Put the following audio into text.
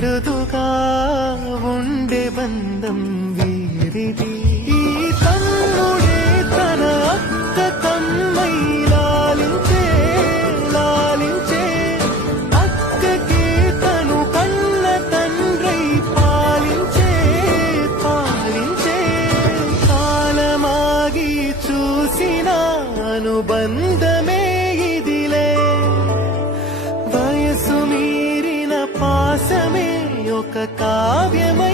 అరుదుగా ఉండే బంధం వీరిది. ఈ తమ్ముడే తన అక్క తమ్మై లాలించే లాలించే, అక్కకే తను కన్న తండ్రై పాలించే పాలించే. కాలమాగి చూసిన అనుబంధమే ఇదిలే, వయసు మీరిన పాసమే ఒక కావ్యమై